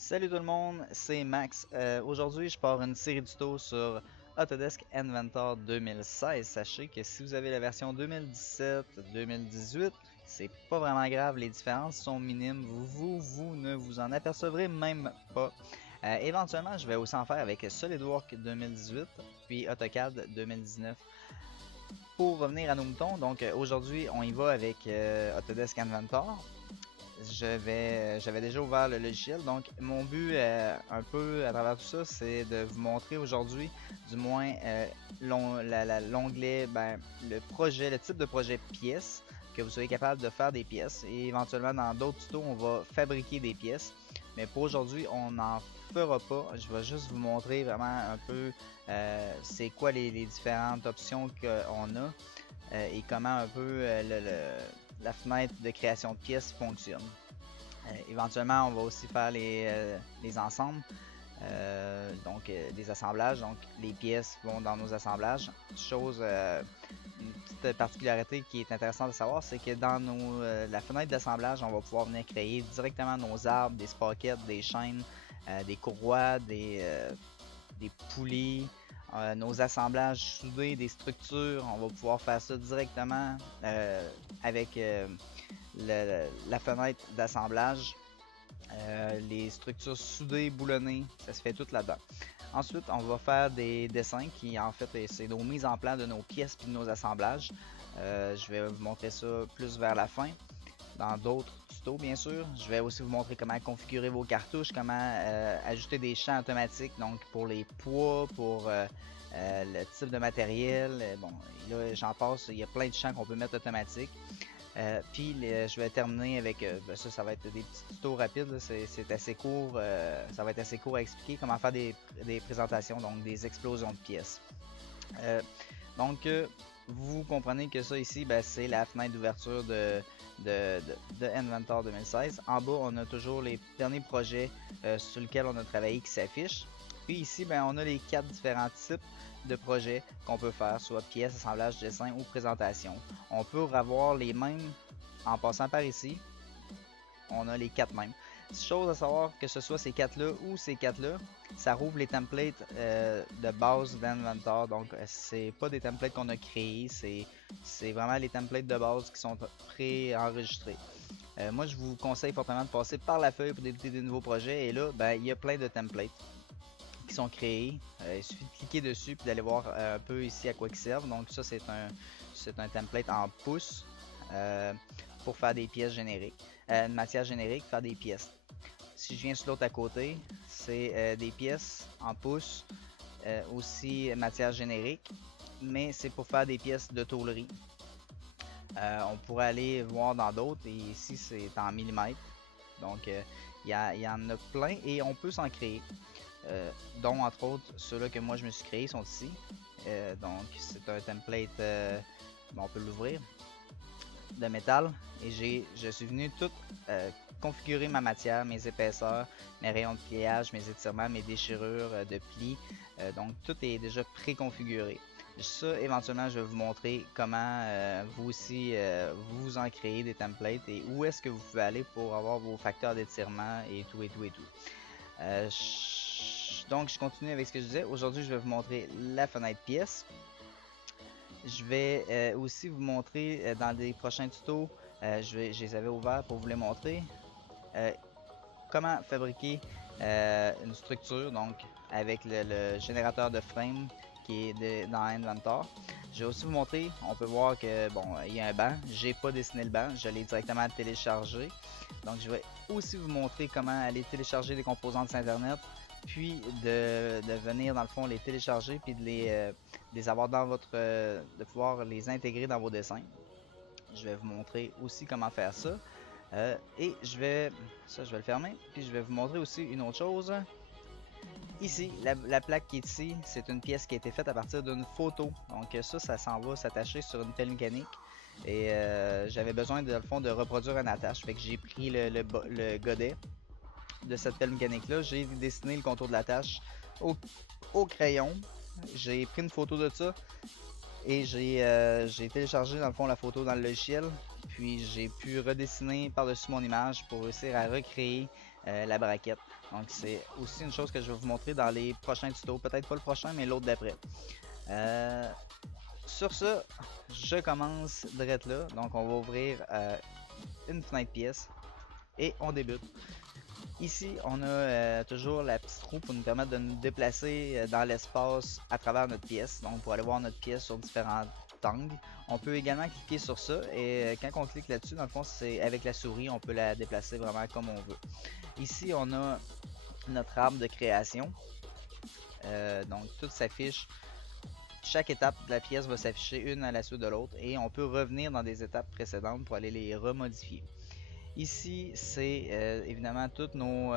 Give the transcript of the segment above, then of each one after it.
Salut tout le monde, c'est Max. Aujourd'hui, je pars une série de tutos sur Autodesk Inventor 2016. Sachez que si vous avez la version 2017-2018, c'est pas vraiment grave, les différences sont minimes. Vous ne vous en apercevrez même pas. Éventuellement, je vais aussi en faire avec SolidWorks 2018 puis AutoCAD 2019. Pour revenir à nos moutons, donc aujourd'hui, on y va avec Autodesk Inventor. J'avais déjà ouvert le logiciel, donc mon but un peu à travers tout ça, c'est de vous montrer aujourd'hui, du moins l'onglet, le projet, le type de projet pièces, que vous soyez capable de faire des pièces. Et éventuellement dans d'autres tutos, on va fabriquer des pièces. Mais pour aujourd'hui, on n'en fera pas. Je vais juste vous montrer vraiment un peu c'est quoi les différentes options qu'on a et comment un peu la fenêtre de création de pièces fonctionne. Éventuellement, on va aussi faire les ensembles, des assemblages. Donc, les pièces vont dans nos assemblages. Une petite particularité qui est intéressante à savoir, c'est que dans la fenêtre d'assemblage, on va pouvoir venir créer directement nos arbres, des sprockets, des chaînes, des courroies, des poulies, nos assemblages soudés, des structures. On va pouvoir faire ça directement avec la fenêtre d'assemblage. Les structures soudées, boulonnées, ça se fait tout là-dedans. Ensuite, on va faire des dessins qui, en fait, c'est nos mises en plan de nos pièces puis de nos assemblages. Je vais vous montrer ça plus vers la fin, dans d'autres tutos, bien sûr. Je vais aussi vous montrer comment configurer vos cartouches, comment ajouter des champs automatiques, donc pour les poids, pour le type de matériel. Bon, là, j'en passe, il y a plein de champs qu'on peut mettre automatiques. Je vais terminer avec ça va être des petits tutos rapides, c'est assez court, ça va être assez court à expliquer comment faire des présentations, donc des explosions de pièces. Euh, donc, vous comprenez que ça ici, c'est la fenêtre d'ouverture de Inventor 2016. En bas, on a toujours les derniers projets sur lesquels on a travaillé qui s'affichent. Puis ici, on a les 4 différents types de projets qu'on peut faire, soit pièces, assemblage, dessin ou présentation. On peut avoir les mêmes en passant par ici. On a les 4 mêmes. Chose à savoir que ce soit ces 4-là ou ces 4-là, ça rouvre les templates de base d'Inventor. Donc, c'est pas des templates qu'on a créés, c'est vraiment les templates de base qui sont pré-enregistrés. Moi, je vous conseille fortement de passer par la feuille pour débuter des nouveaux projets. Et là, il y a plein de templates qui sont créés. Il suffit de cliquer dessus et d'aller voir un peu ici à quoi ils servent. Donc ça, c'est un template en pouces pour faire des pièces génériques. Une matière générique, faire des pièces. Si je viens sur l'autre à côté, c'est des pièces en pouces, aussi matière générique, mais c'est pour faire des pièces de tôlerie. On pourrait aller voir dans d'autres, et ici c'est en millimètres. Donc il y en a plein et on peut s'en créer. Dont entre autres ceux-là que moi je me suis créé sont ici. Donc c'est un template, on peut l'ouvrir, de métal. Et je suis venu tout configurer ma matière, mes épaisseurs, mes rayons de pliage, mes étirements, mes déchirures de plis. Donc tout est déjà préconfiguré. Ça, éventuellement, je vais vous montrer comment vous aussi vous en créez des templates et où est-ce que vous pouvez aller pour avoir vos facteurs d'étirement et tout et tout et tout. Donc, je continue avec ce que je disais. Aujourd'hui, je vais vous montrer la fenêtre pièce. Je vais aussi vous montrer dans les prochains tutos, je les avais ouverts pour vous les montrer, euh, comment fabriquer une structure, donc avec le générateur de frame qui est dans Inventor. Je vais aussi vous montrer, on peut voir que bon, il y a un banc. J'ai pas dessiné le banc, je l'ai directement téléchargé. Donc je vais aussi vous montrer comment aller télécharger les composantes sur internet, puis de venir dans le fond les télécharger puis de les avoir dans de pouvoir les intégrer dans vos dessins. Je vais vous montrer aussi comment faire ça. Et je vais le fermer. Puis je vais vous montrer aussi une autre chose. Ici, la plaque qui est ici, c'est une pièce qui a été faite à partir d'une photo. Donc ça s'en va s'attacher sur une pelle mécanique. Et j'avais besoin, dans le fond, de reproduire une attache. Fait que j'ai pris le godet de cette pelle mécanique là, j'ai dessiné le contour de la tâche au crayon, j'ai pris une photo de ça et j'ai téléchargé dans le fond la photo dans le logiciel, puis j'ai pu redessiner par dessus mon image pour réussir à recréer la braquette. Donc c'est aussi une chose que je vais vous montrer dans les prochains tutos, peut-être pas le prochain mais l'autre d'après. Sur ça, je commence direct là, donc on va ouvrir une fenêtre pièce et on débute. Ici, on a toujours la petite roue pour nous permettre de nous déplacer dans l'espace à travers notre pièce. Donc, pour aller voir notre pièce sur différents angles. On peut également cliquer sur ça et quand on clique là-dessus, dans le fond, c'est avec la souris, on peut la déplacer vraiment comme on veut. Ici, on a notre arbre de création. Donc, tout s'affiche. Chaque étape de la pièce va s'afficher une à la suite de l'autre et on peut revenir dans des étapes précédentes pour aller les remodifier. Ici, c'est évidemment toutes nos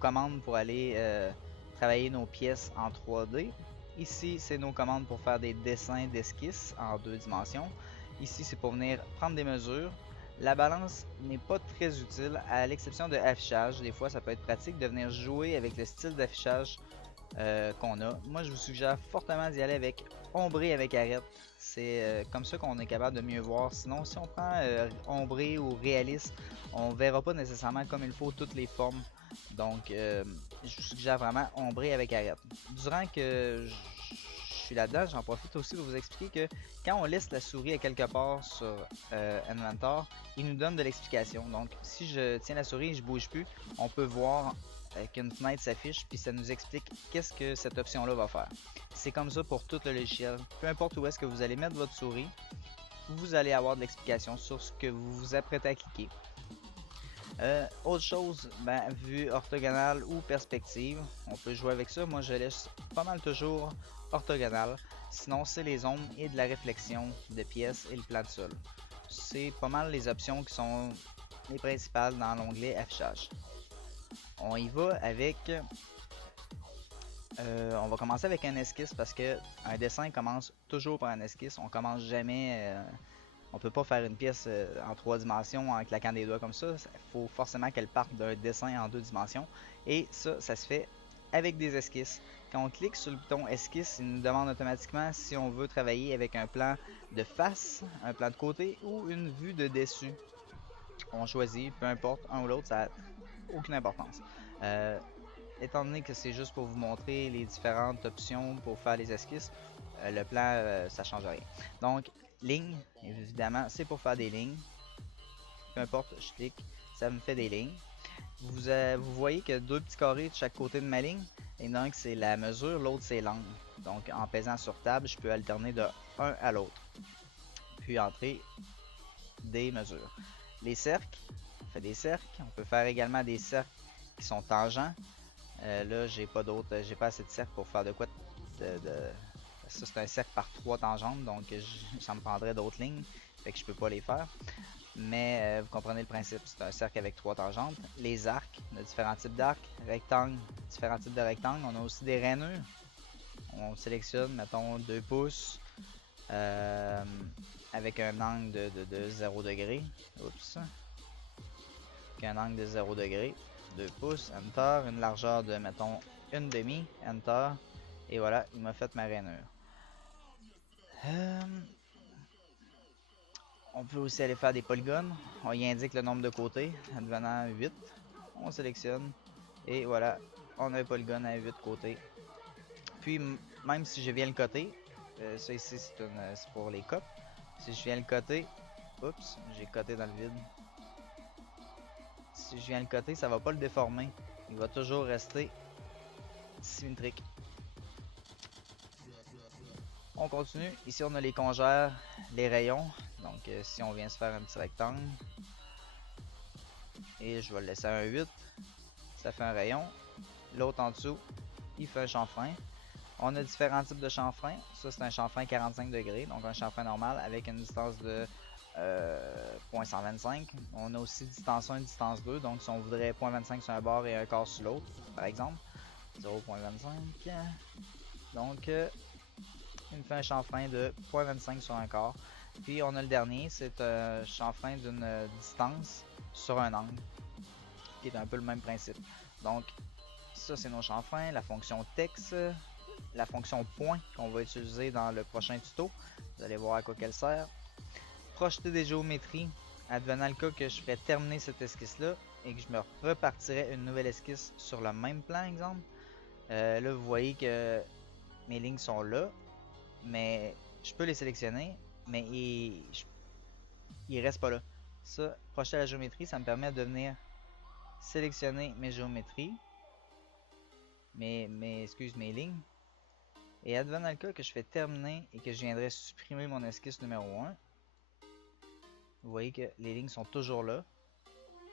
commandes pour aller travailler nos pièces en 3D. Ici, c'est nos commandes pour faire des dessins d'esquisse en 2 dimensions. Ici, c'est pour venir prendre des mesures. La balance n'est pas très utile, à l'exception de affichage. Des fois, ça peut être pratique de venir jouer avec le style d'affichage qu'on a. Moi, je vous suggère fortement d'y aller avec ombré avec arête. C'est comme ça qu'on est capable de mieux voir. Sinon, si on prend ombré ou réaliste, on verra pas nécessairement comme il faut toutes les formes. Donc, je vous suggère vraiment ombré avec arête. Durant que je suis là-dedans, j'en profite aussi de vous expliquer que quand on laisse la souris à quelque part sur Inventor, il nous donne de l'explication. Donc, si je tiens la souris et je bouge plus, on peut voir qu'une fenêtre s'affiche, puis ça nous explique qu'est-ce que cette option-là va faire. C'est comme ça pour tout le logiciel. Peu importe où est-ce que vous allez mettre votre souris, vous allez avoir de l'explication sur ce que vous vous apprêtez à cliquer. Autre chose, vue orthogonale ou perspective, on peut jouer avec ça. Moi, je laisse pas mal toujours orthogonale. Sinon, c'est les ombres et de la réflexion de pièces et le plan de sol. C'est pas mal les options qui sont les principales dans l'onglet affichage. On y va avec... on va commencer avec un esquisse parce que un dessin commence toujours par un esquisse. On commence jamais... on peut pas faire une pièce en 3 dimensions en claquant des doigts comme ça. Il faut forcément qu'elle parte d'un dessin en 2 dimensions. Et ça se fait avec des esquisses. Quand on clique sur le bouton esquisse, il nous demande automatiquement si on veut travailler avec un plan de face, un plan de côté ou une vue de dessus. On choisit, peu importe, un ou l'autre, ça n'a aucune importance. Étant donné que c'est juste pour vous montrer les différentes options pour faire les esquisses, le plan, ça change rien. Donc, ligne, évidemment, c'est pour faire des lignes. Peu importe, je clique, ça me fait des lignes. Vous voyez qu'il y a 2 petits carrés de chaque côté de ma ligne. Et donc, c'est la mesure, l'autre, c'est l'angle. Donc, en pesant sur table, je peux alterner de un à l'autre. Puis, entrer des mesures. Les cercles, on fait des cercles. On peut faire également des cercles qui sont tangents. Là, j'ai pas assez de cercles pour faire de quoi ça, c'est un cercle par 3 tangentes, donc ça me prendrait d'autres lignes, fait que je peux pas les faire. Mais vous comprenez le principe, c'est un cercle avec 3 tangentes. Les arcs, on a différents types d'arcs, rectangles, différents types de rectangles. On a aussi des rainures. On sélectionne, mettons, 2 pouces avec un angle de 0 degré. Oups. Avec un angle de 0 degré. 2 pouces, Enter, une largeur de, mettons, 1/2, Enter, et voilà, il m'a fait ma rainure. On peut aussi aller faire des polygones, on y indique le nombre de côtés, advenant 8, on sélectionne, et voilà, on a un polygone à 8 côtés. Puis, même si je viens le coter, ça ici c'est pour les copes, si je viens le coter, oups, j'ai coté dans le vide. Si je viens le coter, ça va pas le déformer. Il va toujours rester symétrique. On continue. Ici, on a les congères, les rayons. Donc, si on vient se faire un petit rectangle, et je vais le laisser à un 8, ça fait un rayon. L'autre en dessous, il fait un chanfrein. On a différents types de chanfreins. Ça, c'est un chanfrein 45 degrés, donc un chanfrein normal avec une distance de 0.125. On a aussi distance 1 et distance 2, donc si on voudrait 0.25 sur un bord et un quart sur l'autre, par exemple, 0.25. Donc, il me fait un chanfrein de 0.25 sur un quart. Puis on a le dernier, c'est un chanfrein d'une distance sur un angle, qui est un peu le même principe. Donc, ça c'est nos chanfreins, la fonction texte, la fonction point qu'on va utiliser dans le prochain tuto. Vous allez voir à quoi qu'elle sert. Projeter des géométries, advenant le cas que je ferais terminer cette esquisse là, et que je me repartirais une nouvelle esquisse sur le même plan, exemple, là vous voyez que mes lignes sont là, mais je peux les sélectionner, mais ils restent pas là. Ça, projeter la géométrie, ça me permet de venir sélectionner mes géométries, mes lignes. Et advenant le cas que je fais terminer et que je viendrais supprimer mon esquisse numéro 1, vous voyez que les lignes sont toujours là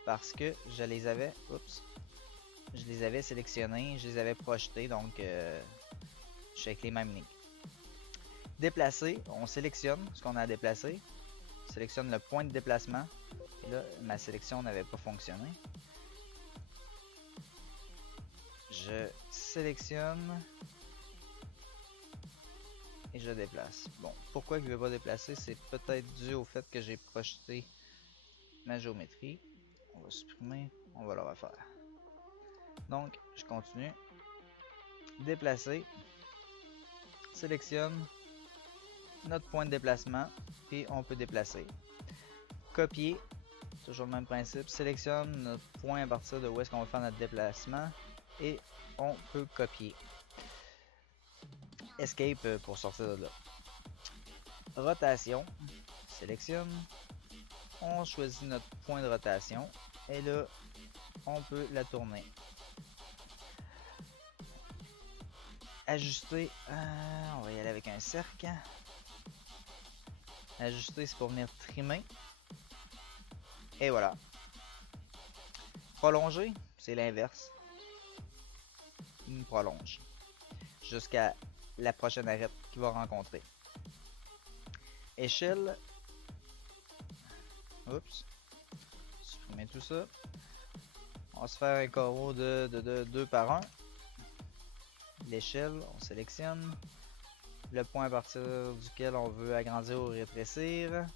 parce que je les avais sélectionnées, je les avais projetées, donc je suis avec les mêmes lignes. Déplacer, on sélectionne ce qu'on a à déplacer, on sélectionne le point de déplacement, et là ma sélection n'avait pas fonctionné. Je sélectionne et je déplace. Bon, pourquoi il ne veut pas déplacer? C'est peut-être dû au fait que j'ai projeté ma géométrie. On va supprimer, on va le refaire. Donc, je continue. Déplacer. Sélectionne notre point de déplacement, puis on peut déplacer. Copier, toujours le même principe. Sélectionne notre point à partir de où est-ce qu'on va faire notre déplacement, et on peut copier. Escape pour sortir de là. Rotation, sélectionne, on choisit notre point de rotation et là on peut la tourner. Ajuster, on va y aller avec un cercle. Ajuster, c'est pour venir trimer. Et voilà. Prolonger, c'est l'inverse. Il prolonge jusqu'à la prochaine arête qu'il va rencontrer. Échelle. Oups. Supprimer tout ça. On va se faire un carreau de 2 par 1. L'échelle, on sélectionne. Le point à partir duquel on veut agrandir ou rétrécir.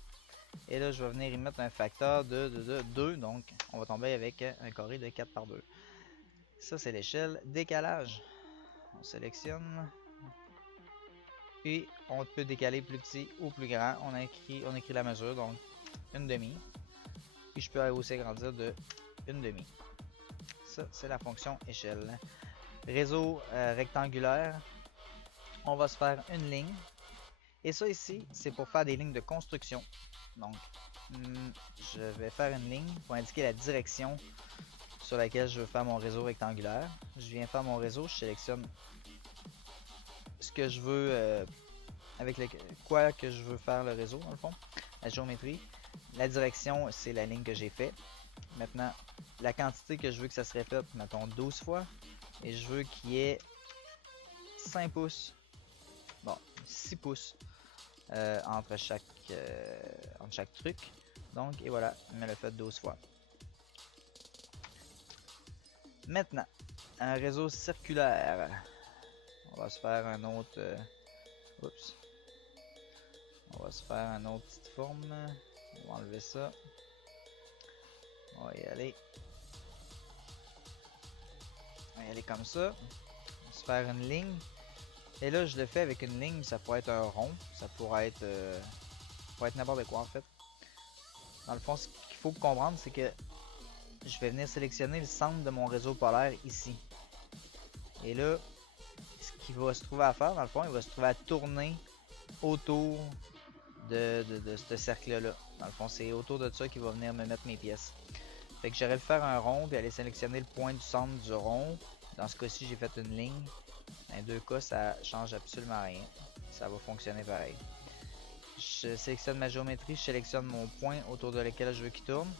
Et là, je vais venir y mettre un facteur de 2. Donc, on va tomber avec un carré de 4 par 2. Ça, c'est l'échelle. Décalage. On sélectionne. Puis, on peut décaler plus petit ou plus grand. On écrit la mesure, donc 1/2. Puis, je peux aussi agrandir de 1/2. Ça, c'est la fonction échelle. Réseau rectangulaire. On va se faire une ligne. Et ça ici, c'est pour faire des lignes de construction. Donc, je vais faire une ligne pour indiquer la direction sur laquelle je veux faire mon réseau rectangulaire. Je viens faire mon réseau, je sélectionne ce que je veux, avec quoi que je veux faire le réseau, dans le fond. La géométrie. La direction, c'est la ligne que j'ai fait. Maintenant, la quantité que je veux que ça se répète, mettons 12 fois. Et je veux qu'il y ait 5 pouces. Bon, 6 pouces entre chaque truc. Donc, et voilà, il me l'a fait 12 fois. Maintenant, un réseau circulaire. On va se faire un autre... oups. On va se faire une autre petite forme. On va enlever ça. On va y aller. On va y aller comme ça. On va se faire une ligne. Et là, je le fais avec une ligne. Ça pourrait être un rond. Ça pourrait être n'importe quoi en fait. Dans le fond, ce qu'il faut comprendre, c'est que je vais venir sélectionner le centre de mon réseau polaire ici. Et là, ce qu'il va se trouver à faire, dans le fond, il va se trouver à tourner autour de ce cercle-là. Dans le fond, c'est autour de ça qu'il va venir me mettre mes pièces. Fait que j'aurais le faire un rond, puis aller sélectionner le point du centre du rond. Dans ce cas-ci, j'ai fait une ligne. Dans les deux cas, ça change absolument rien. Ça va fonctionner pareil. Je sélectionne ma géométrie, je sélectionne mon point autour de lequel je veux qu'il tourne.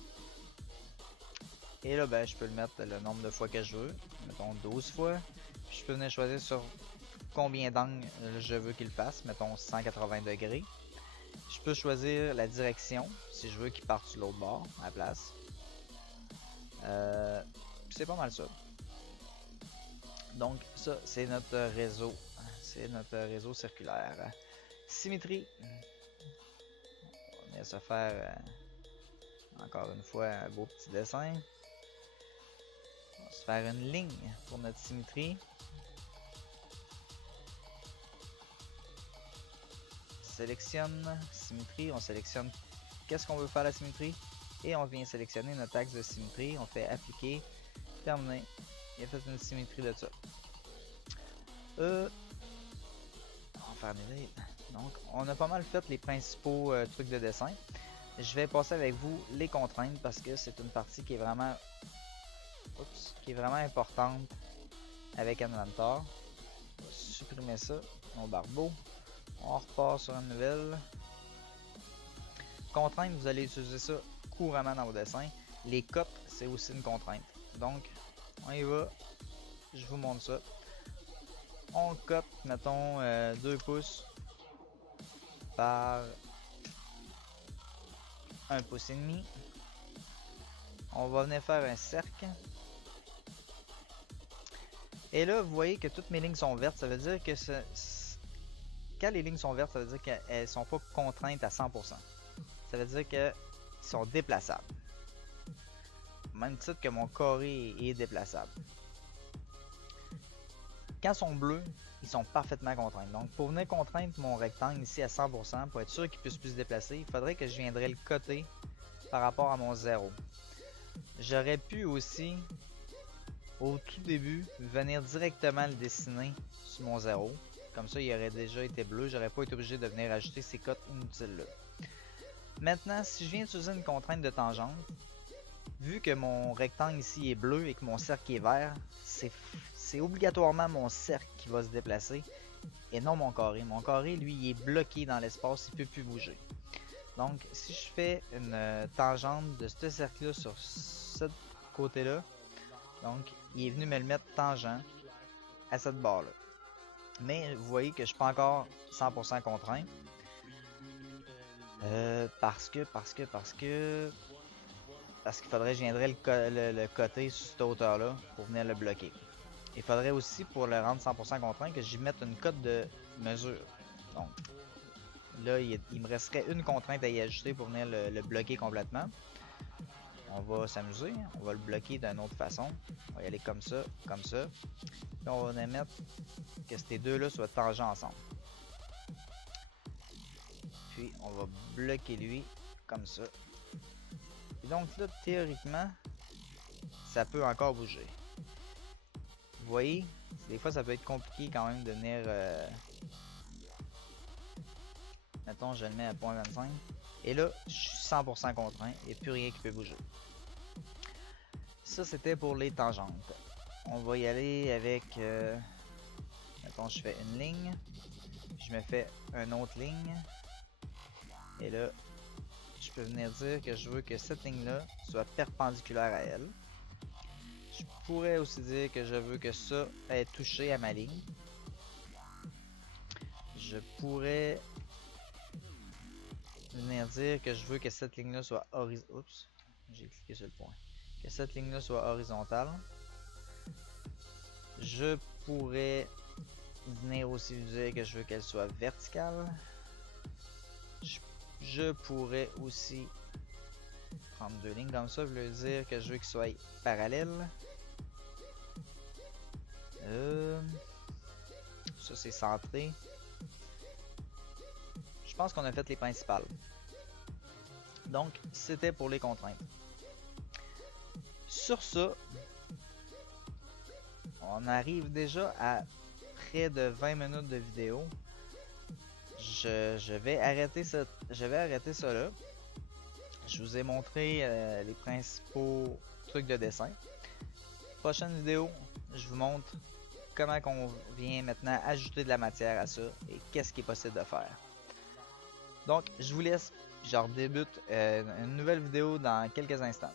Et là, ben, je peux le mettre le nombre de fois que je veux. Mettons 12 fois. Puis je peux venir choisir sur combien d'angles je veux qu'il fasse. Mettons 180 degrés. Je peux choisir la direction si je veux qu'il parte sur l'autre bord à la place. C'est pas mal ça. Donc ça, c'est notre réseau. C'est notre réseau circulaire. Symétrie. On va venir se faire encore une fois un beau petit dessin. On va se faire une ligne pour notre symétrie. Sélectionne symétrie. On sélectionne qu'est-ce qu'on veut faire la symétrie. et on vient sélectionner notre axe de symétrie. On fait appliquer, terminer. Il a fait une symétrie de ça. On va faire des... Donc, on a pas mal fait les principaux trucs de dessin. Je vais passer avec vous les contraintes parce que c'est une partie qui est vraiment, importante avec Inventor. On va supprimer ça, mon barbeau. On repart sur une nouvelle. Contrainte, vous allez utiliser ça couramment dans vos dessins. Les cotes, c'est aussi une contrainte. Donc, on y va. Je vous montre ça. On cote, mettons, 2 pouces par 1 pouce et demi. On va venir faire un cercle. Et là, vous voyez que toutes mes lignes sont vertes. Ça veut dire que quand les lignes sont vertes, ça veut dire qu'elles ne sont pas contraintes à 100%. Ça veut dire qu'elles sont déplaçables. Au même titre que mon carré est déplaçable. Quand ils sont bleus, ils sont parfaitement contraints. Donc pour venir contraindre mon rectangle ici à 100%, pour être sûr qu'il puisse plus se déplacer, il faudrait que je viendrais le coter par rapport à mon 0. J'aurais pu aussi, au tout début, venir directement le dessiner sur mon 0. Comme ça, il aurait déjà été bleu. J'aurais pas été obligé de venir ajouter ces cotes inutiles là. Maintenant, si je viens utiliser une contrainte de tangente, vu que mon rectangle ici est bleu et que mon cercle est vert, c'est obligatoirement mon cercle qui va se déplacer et non mon carré. Mon carré, lui, il est bloqué dans l'espace, il peut plus bouger. Donc, si je fais une tangente de ce cercle-là sur ce côté-là, donc, il est venu me le mettre tangent à cette barre-là. Mais vous voyez que je suis pas encore 100% contraint. Parce qu'il faudrait que je viendrais le coter sur cette hauteur là pour venir le bloquer. Il faudrait aussi, pour le rendre 100% contraint, que j'y mette une cote de mesure. Donc là, il me resterait une contrainte à y ajouter pour venir le bloquer complètement. On va s'amuser, on va le bloquer d'une autre façon. On va y aller comme ça, comme ça. Puis on va mettre que ces deux là soient tangents ensemble. Puis on va bloquer lui comme ça. Et donc là, théoriquement, ça peut encore bouger. Vous voyez, des fois ça peut être compliqué quand même de venir... Mettons, je le mets à 0.25. Et là, je suis 100% contraint. Il n'y a plus rien qui peut bouger. Ça, c'était pour les tangentes. On va y aller avec... Mettons, je fais une ligne. Je me fais une autre ligne. Et là, je peux venir dire que je veux que cette ligne-là soit perpendiculaire à elle. Je pourrais aussi dire que je veux que ça ait touché à ma ligne. Je pourrais venir dire que je veux que cette ligne-là soit horizontale. Oups, j'ai cliqué sur le point. Que cette ligne-là soit horizontale. Je pourrais venir aussi dire que je veux qu'elle soit verticale. Je pourrais aussi prendre deux lignes comme ça, veut dire que je veux qu'ils soient parallèles. Ça c'est centré. Je pense qu'on a fait les principales. Donc c'était pour les contraintes. Sur ça, on arrive déjà à près de 20 minutes de vidéo. Je vais arrêter ça là. Je vous ai montré les principaux trucs de dessin. Prochaine vidéo, je vous montre comment on vient maintenant ajouter de la matière à ça et qu'est-ce qui est possible de faire. Donc, je vous laisse, je redébute une nouvelle vidéo dans quelques instants.